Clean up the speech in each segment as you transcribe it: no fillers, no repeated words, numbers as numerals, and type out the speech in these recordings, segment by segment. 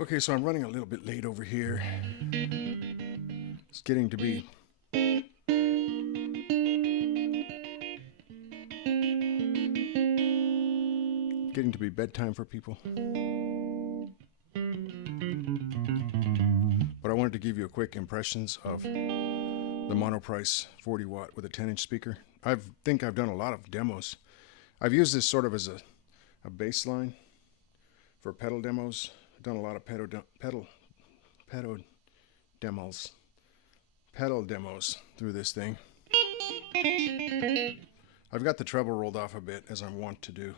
Okay, so I'm running a little bit late over here. It's getting to be bedtime for people. But I wanted to give you a quick impressions of the Monoprice 40 watt with a 10-inch speaker. I think I've done a lot of demos. I've used this sort of as a baseline for pedal demos. I've done a lot of pedal demos through this thing. I've got the treble rolled off a bit, as I'm wont to do.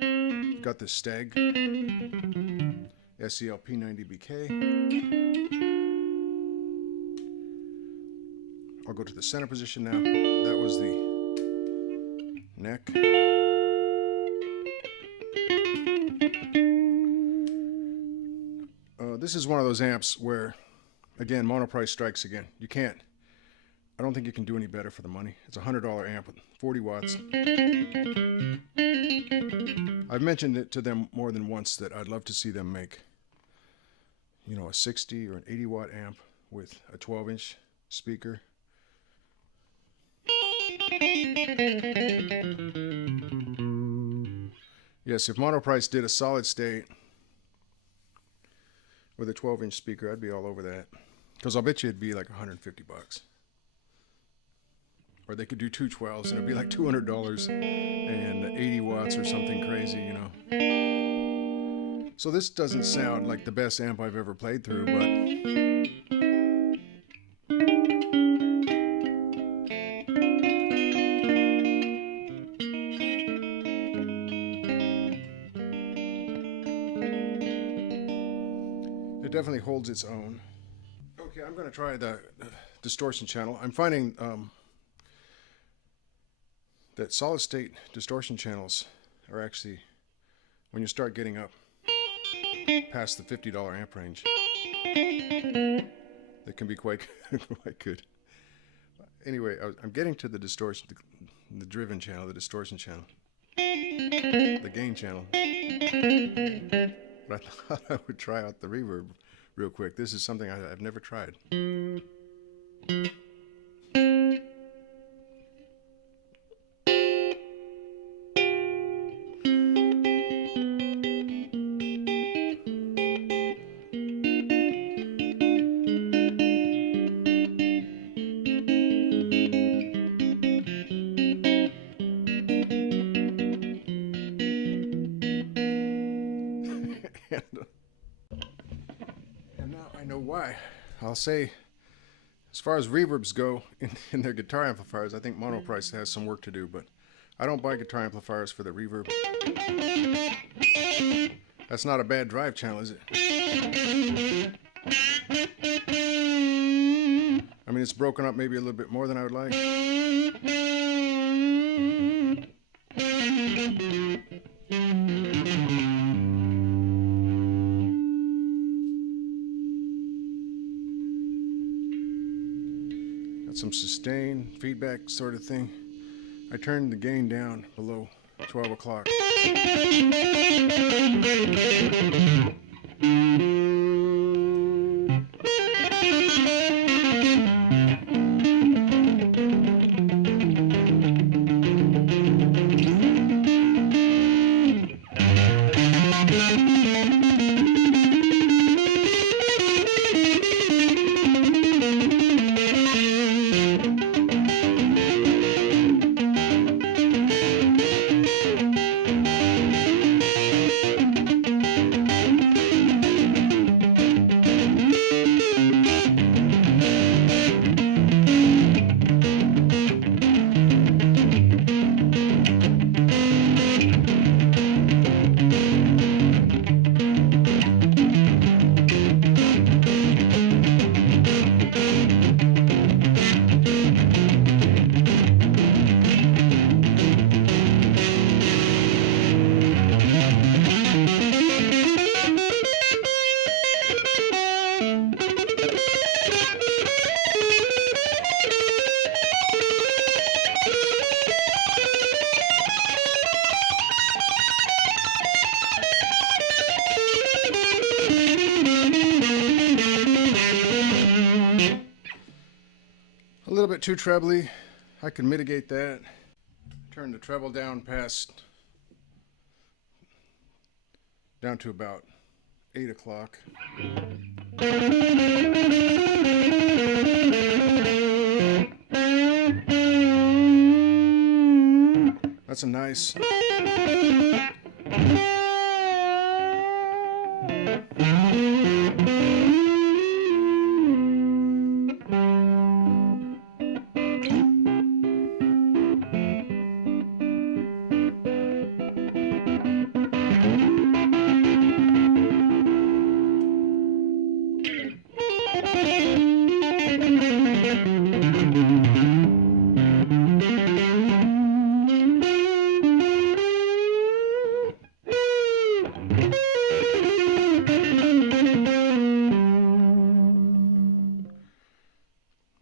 I've got this Stag SEL P90BK. I'll go to the center position now. That was the neck. This is one of those amps where, again, Monoprice strikes again. I don't think you can do any better for the money. It's a $100 amp with 40 watts. I've mentioned it to them more than once that I'd love to see them make, a 60 or an 80 watt amp with a 12-inch speaker. Yes, if Monoprice did a solid state with a 12-inch speaker, I'd be all over that. Because I'll bet you it'd be like $150. Or they could do two 12s and it'd be like $200 and 80 watts or something crazy, So this doesn't sound like the best amp I've ever played through, but it definitely holds its own. Okay, I'm going to try the distortion channel. I'm finding that solid state distortion channels are actually, when you start getting up past the $50 amp range, they can be quite good. Anyway, I'm getting to the distortion, the driven channel, the distortion channel, the gain channel. But I thought I would try out the reverb real quick. This is something I've never tried. And now I know why. I'll say, as far as reverbs go in their guitar amplifiers, I think Monoprice has some work to do, but I don't buy guitar amplifiers for the reverb. That's not a bad drive channel, is it? I mean, it's broken up maybe a little bit more than I would like. Got some sustain, feedback sort of thing. I turned the gain down below 12 o'clock. bit too trebly. I can mitigate that. Turn the treble down down to about 8 o'clock. That's a nice.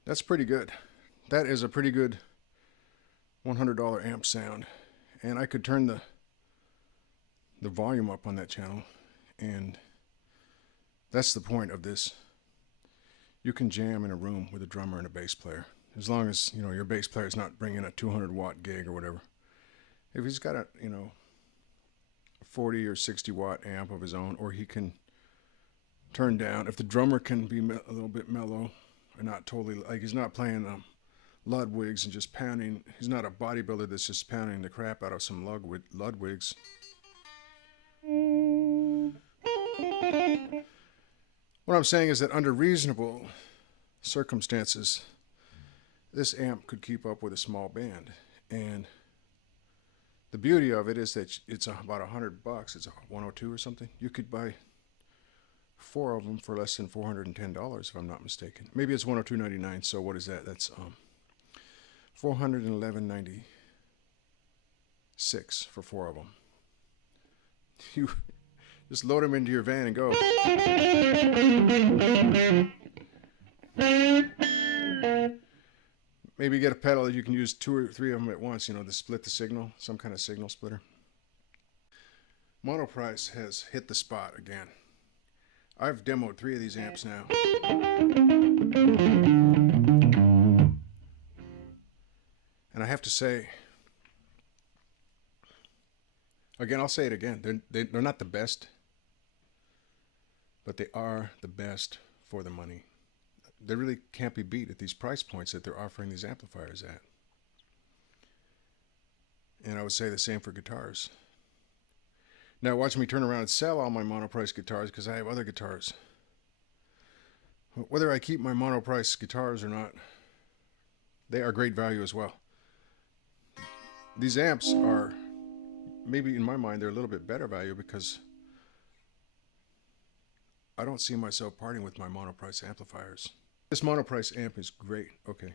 That's pretty good. That is a pretty good $100 amp sound. And I could turn the volume up on that channel, and that's the point of this. You can jam in a room with a drummer and a bass player, as long as, you know, your bass player is not bringing a 200 watt gig or whatever. If he's got a, you know, 40 or 60 watt amp of his own, or he can turn down, if the drummer can be a little bit mellow, or not totally, like he's not playing Ludwigs and just pounding, he's not a bodybuilder that's just pounding the crap out of some Ludwigs. What I'm saying is that under reasonable circumstances, this amp could keep up with a small band. And the beauty of it is that it's about $100. It's a 102 or something. You could buy 4 of them for less than $410, if I'm not mistaken. Maybe it's $102.99. So what is that? That's $411.96 for 4 of them. You just load them into your van and go. Maybe get a pedal that you can use 2 or 3 of them at once, you know, to split the signal, some kind of signal splitter. Monoprice has hit the spot again. I've demoed 3 of these amps now. And I have to say, again, I'll say it again, they're not the best, but they are the best for the money. They really can't be beat at these price points that they're offering these amplifiers at. And I would say the same for guitars. Now watch me turn around and sell all my Monoprice guitars, because I have other guitars. Whether I keep my Monoprice guitars or not, they are great value as well. These amps are, maybe in my mind, they're a little bit better value, because I don't see myself parting with my Monoprice amplifiers. This Monoprice amp is great. Okay.